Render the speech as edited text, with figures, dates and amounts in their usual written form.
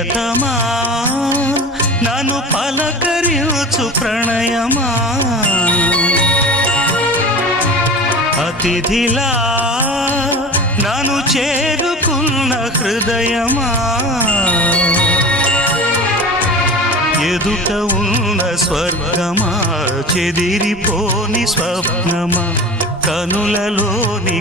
ప్రియతమా నన్ను పలకరించు ప్రణయమా అతిథిలా నన్ను చేరుకున్న హృదయమా ఎదుట ఉన్న స్వర్గమా చెదిరిపోని స్వప్నమా కనులలోని